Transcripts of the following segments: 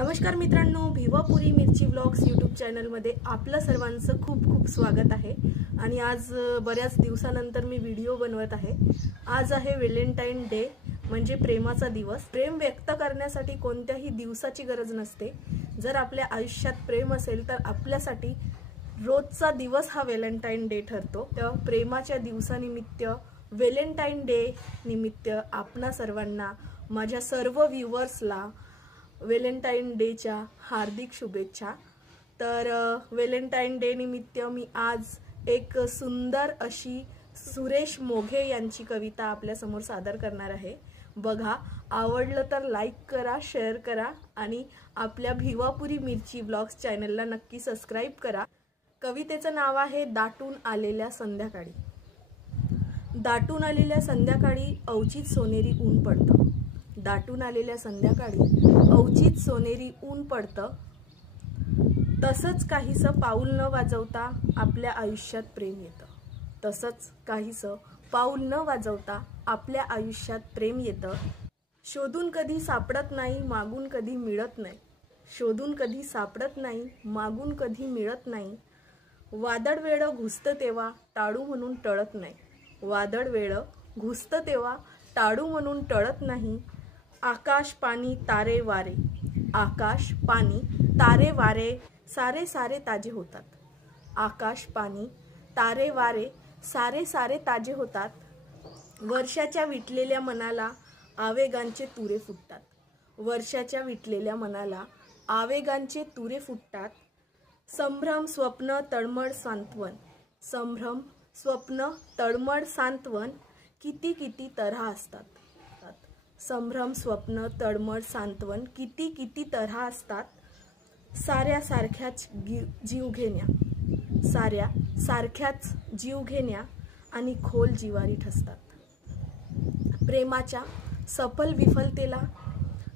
नमस्कार मित्रांनो, भिवापुरी मिरची व्लॉग्स यूट्यूब चॅनलमध्ये आपलं सर्वांचं खूप खूप स्वागत आहे। आणि आज बऱ्याच दिवसानंतर मी व्हिडिओ बनवत आहे। आज आहे व्हॅलेंटाईन डे, म्हणजे प्रेमाचा दिवस। प्रेम व्यक्त करण्यासाठी कोणत्याही दिवसाची गरज नसते। जर आपल्या आयुष्यात प्रेम असेल तर आपल्यासाठी रोजचा दिवस हा व्हॅलेंटाईन डे ठरतो। तर प्रेमाच्या दिवसानिमित्त व्हॅलेंटाईन डे निमित्त आपणा सर्वांना, माझ्या सर्व व्ह्यूअर्सला व्हॅलेंटाईन डेच्या हार्दिक शुभेच्छा। तर व्हॅलेंटाईन डे निमित्त मी आज एक सुंदर अशी सुरेश मोघे यांची कविता आपल्या समोर सादर करणार आहे। बघा, आवडलं तर लाईक करा, शेअर करा आणि आपल्या भिवापुरी मिरची व्लॉग्स चॅनलला नक्की सबस्क्राइब करा। कवितेचं नाव आहे दाटून आलेल्या संध्याकाळी। दाटून आलेल्या संध्याकाळी अवचित सोनेरी ऊन पडतं। दाटून आलेल्या संध्याकाळी अवचित सोनेरी ऊन पडतं। तसंच काहीसं पाऊल न वाजवता आपल्या आयुष्यात प्रेम येतं। तसंच काहीसं पाऊल न वाजवता आपल्या आयुष्यात प्रेम येतं। शोधून कधी सापडत नाही, मागून कधी मिळत नाही। शोधून कधी सापडत नाही, मागून कधी मिळत नाही। वादळ वेळ घुसतं तेव्हा टाळू म्हणून टळत नाही। वादळ वेळ घुसतं तेव्हा टाळू म्हणून टळत नाही। आकाश पाणी तारे वारे, आकाश पाणी तारे वारे सारे सारे ताजे होतात। आकाश पाणी तारे वारे सारे सारे ताजे होतात। वर्षाच्या विटलेल्या मनाला आवेगांचे तुरे फुटतात। वर्षाच्या विटलेल्या मनाला आवेगांचे तुरे फुटतात। संभ्रम स्वप्न तळमळ सांत्वन, संभ्रम स्वप्न तळमळ सांत्वन किती किती तऱ्हा असतात। संभ्रम स्वप्न तळमळ सांत्वन किती किती तऱ्हा असतात। साऱ्या सारख्याच जीव घेण्या, साऱ्या सारख्याच जीव घेण्या आणि खोल जिवारी ठसतात। प्रेमाच्या सफल विफलतेला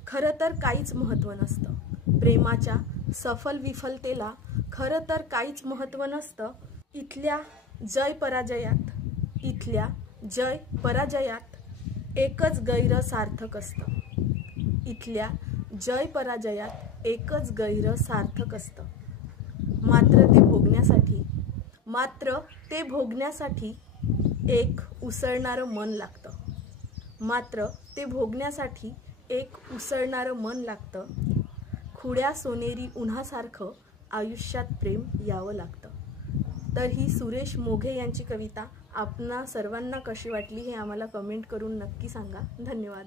खरं तर काहीच महत्त्व नसतं। प्रेमाच्या सफल विफलतेला खरं तर काहीच महत्त्व नसतं। इथल्या जय पराजयात, इथल्या जय पराजयात एकच गैर सार्थक असतं। इथल्या जय पराजयात एकच गैर सार्थक असतं। मात्र ते भोगण्यासाठी एक उसळणारं मन लागतं। मात्र ते भोगण्यासाठी एक उसळणारं मन लागतं। खुड्या सोनेरी उन्हासारखं आयुष्यात प्रेम यावं लागतं। तर ही सुरेश मोघे यांची कविता आपणा सर्वांना कशी वाटली हे आम्हाला कमेंट करून नक्की सांगा। धन्यवाद।